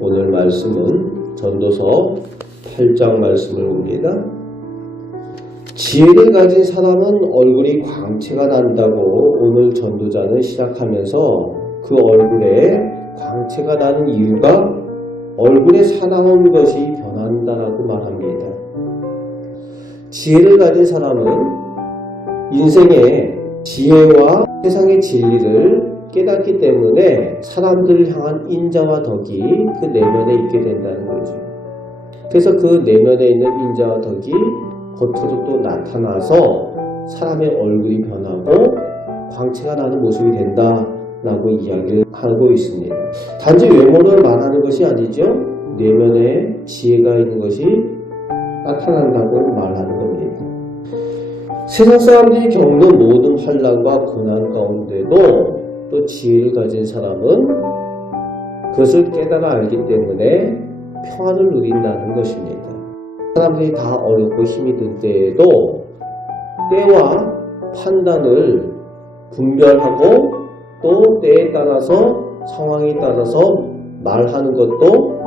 오늘 말씀은 전도서 8장 말씀을 봅니다. 지혜를 가진 사람은 얼굴이 광채가 난다고 오늘 전도자는 시작하면서 그 얼굴에 광채가 나는 이유가 얼굴에 사나운 것이 변한다라고 말합니다. 지혜를 가진 사람은 인생의 지혜와 세상의 진리를 깨닫기 때문에 사람들을 향한 인자와 덕이 그 내면에 있게 된다는 거죠. 그래서 그 내면에 있는 인자와 덕이 겉으로 또 나타나서 사람의 얼굴이 변하고 광채가 나는 모습이 된다라고 이야기를 하고 있습니다. 단지 외모를 말하는 것이 아니죠. 내면에 지혜가 있는 것이 나타난다고 말하는 겁니다. 세상 사람들이 겪는 모든 환난과 고난 가운데도 또 지혜를 가진 사람은 그것을 깨달아 알기 때문에 평안을 누린다는 것입니다. 사람들이 다 어렵고 힘이 들 때에도 때와 판단을 분별하고 또 때에 따라서 상황에 따라서 말하는 것도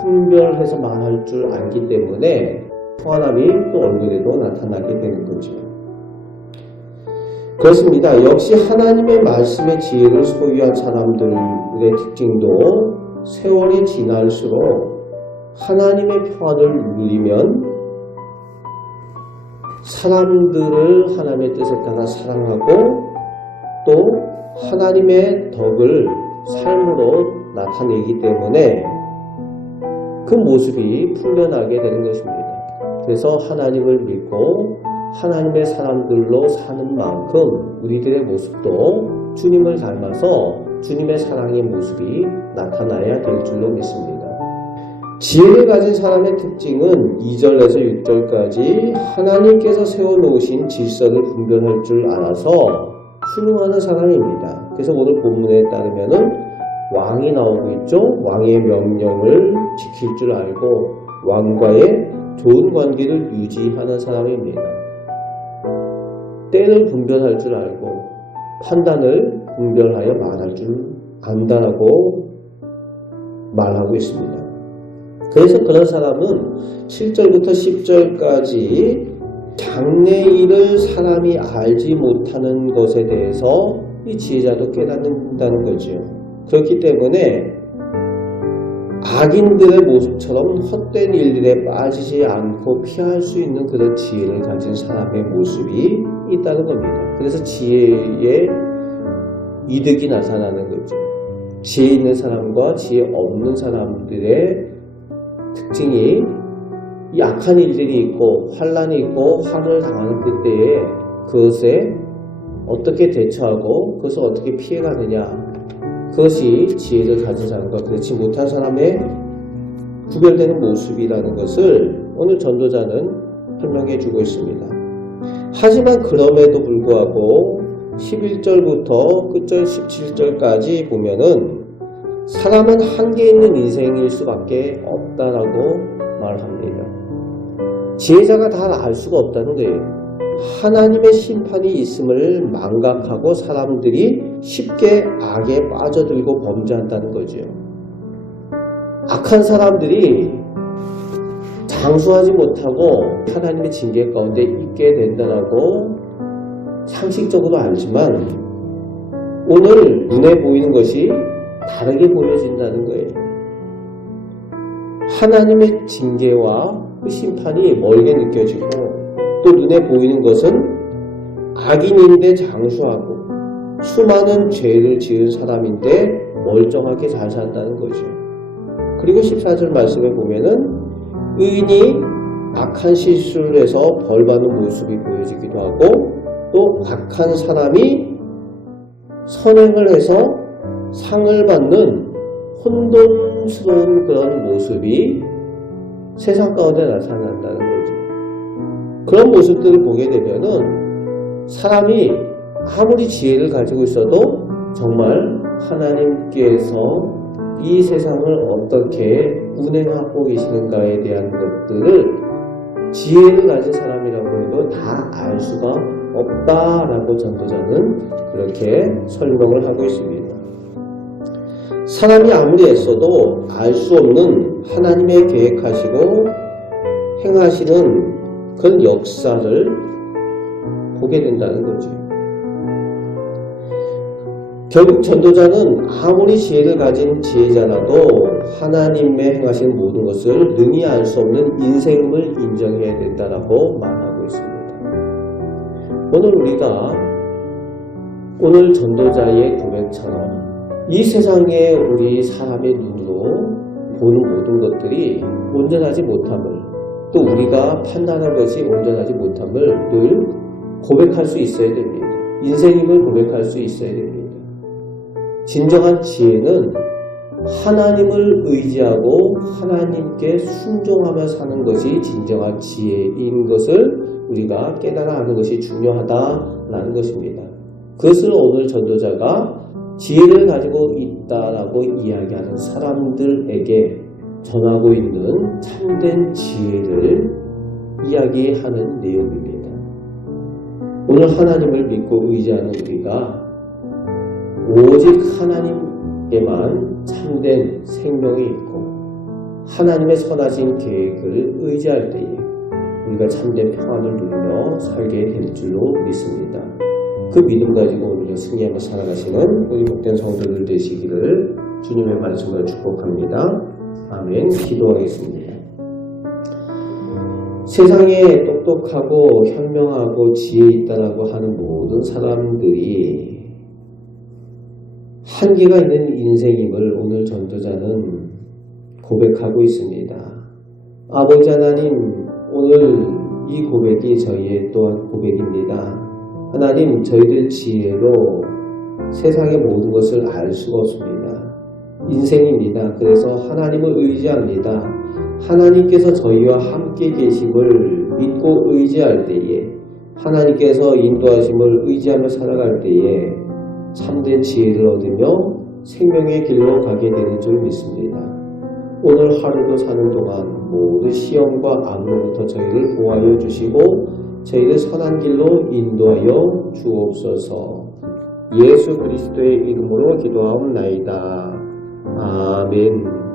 분별해서 말할 줄 알기 때문에 평안함이 또 얼굴에도 나타나게 되는 거죠. 그렇습니다. 역시 하나님의 말씀의 지혜를 소유한 사람들의 특징도 세월이 지날수록 하나님의 평안을 누리면 사람들을 하나님의 뜻에 따라 사랑하고 또 하나님의 덕을 삶으로 나타내기 때문에 그 모습이 풀려나게 되는 것입니다. 그래서 하나님을 믿고 하나님의 사람들로 사는 만큼 우리들의 모습도 주님을 닮아서 주님의 사랑의 모습이 나타나야 될 줄로 믿습니다. 지혜를 가진 사람의 특징은 2절에서 6절까지 하나님께서 세워놓으신 질서를 분별할 줄 알아서 순응하는 사람입니다. 그래서 오늘 본문에 따르면은 왕이 나오고 있죠. 왕의 명령을 지킬 줄 알고 왕과의 좋은 관계를 유지하는 사람입니다. 때를 분별할 줄 알고 판단을 분별하여 말할 줄 안다라고 말하고 있습니다. 그래서 그런 사람은 7절부터 10절까지 장래일을 사람이 알지 못하는 것에 대해서 이 지혜자도 깨닫는다는 거죠. 그렇기 때문에 악인들의 모습처럼 헛된 일들에 빠지지 않고 피할 수 있는 그런 지혜를 가진 사람의 모습이 있다는 겁니다. 그래서 지혜의 이득이 나타나는 거죠. 지혜 있는 사람과 지혜 없는 사람들의 특징이 이 악한 일들이 있고 환난이 있고 화를 당하는 그때에 그것에 어떻게 대처하고 그것을 어떻게 피해가느냐, 그것이 지혜를 가진 사람과 그렇지 못한 사람의 구별되는 모습이라는 것을 오늘 전도자는 설명해 주고 있습니다. 하지만 그럼에도 불구하고 11절부터 끝절 17절까지 보면은 사람은 한계 있는 인생일 수밖에 없다라고 말합니다. 지혜자가 다 알 수가 없다는 거예요. 하나님의 심판이 있음을 망각하고 사람들이 쉽게 악에 빠져들고 범죄한다는 거죠. 악한 사람들이 장수하지 못하고 하나님의 징계 가운데 있게 된다라고 상식적으로 알지만 오늘 눈에 보이는 것이 다르게 보여진다는 거예요. 하나님의 징계와 그 심판이 멀게 느껴지고 또 눈에 보이는 것은 악인인데 장수하고 수많은 죄를 지은 사람인데 멀쩡하게 잘 산다는 거죠. 그리고 14절 말씀에 보면은 의인이 악한 실수를 해서 벌받는 모습이 보여지기도 하고 또 악한 사람이 선행을 해서 상을 받는 혼돈스러운 그런 모습이 세상 가운데 나타난다는 거죠. 그런 모습들을 보게 되면은 사람이 아무리 지혜를 가지고 있어도 정말 하나님께서 이 세상을 어떻게 운행하고 계시는가에 대한 것들을 지혜를 가진 사람이라고 해도 다 알 수가 없다라고 전도자는 그렇게 설명을 하고 있습니다. 사람이 아무리 애써도 알 수 없는 하나님의 계획하시고 행하시는 그런 역사를 보게 된다는 거죠. 결국 전도자는 아무리 지혜를 가진 지혜자라도 하나님의 행하신 모든 것을 능히 알 수 없는 인생을 인정해야 된다라고 말하고 있습니다. 오늘 전도자의 고백처럼 이 세상에 우리 사람의 눈으로 보는 모든 것들이 온전하지 못함을, 또 우리가 판단한 것이 온전하지 못함을 늘 고백할 수 있어야 됩니다. 인생임을 고백할 수 있어야 됩니다. 진정한 지혜는 하나님을 의지하고 하나님께 순종하며 사는 것이 진정한 지혜인 것을 우리가 깨달아 아는 것이 중요하다라는 것입니다. 그것을 오늘 전도자가 지혜를 가지고 있다라고 이야기하는 사람들에게 전하고 있는 참된 지혜를 이야기하는 내용입니다. 오늘 하나님을 믿고 의지하는 우리가 오직 하나님께만 참된 생명이 있고 하나님의 선하신 계획을 의지할 때에 우리가 참된 평안을 누리며 살게 될 줄로 믿습니다. 그 믿음 가지고 오늘 승리하며 살아가시는 우리 복된 성도들 되시기를 주님의 말씀으로 축복합니다. 아멘. 기도하겠습니다. 세상에 똑똑하고 현명하고 지혜 있다라고 하는 모든 사람들이 한계가 있는 인생임을 오늘 전도자는 고백하고 있습니다. 아버지 하나님, 오늘 이 고백이 저희의 또한 고백입니다. 하나님, 저희들 지혜로 세상의 모든 것을 알 수가 없습니다. 인생입니다. 그래서 하나님을 의지합니다. 하나님께서 저희와 함께 계심을 믿고 의지할 때에, 하나님께서 인도하심을 의지하며 살아갈 때에 참된 지혜를 얻으며 생명의 길로 가게 되는 줄 믿습니다. 오늘 하루도 사는 동안 모든 시험과 악으로부터 저희를 보호하여 주시고 저희를 선한 길로 인도하여 주옵소서. 예수 그리스도의 이름으로 기도하옵나이다. 아멘.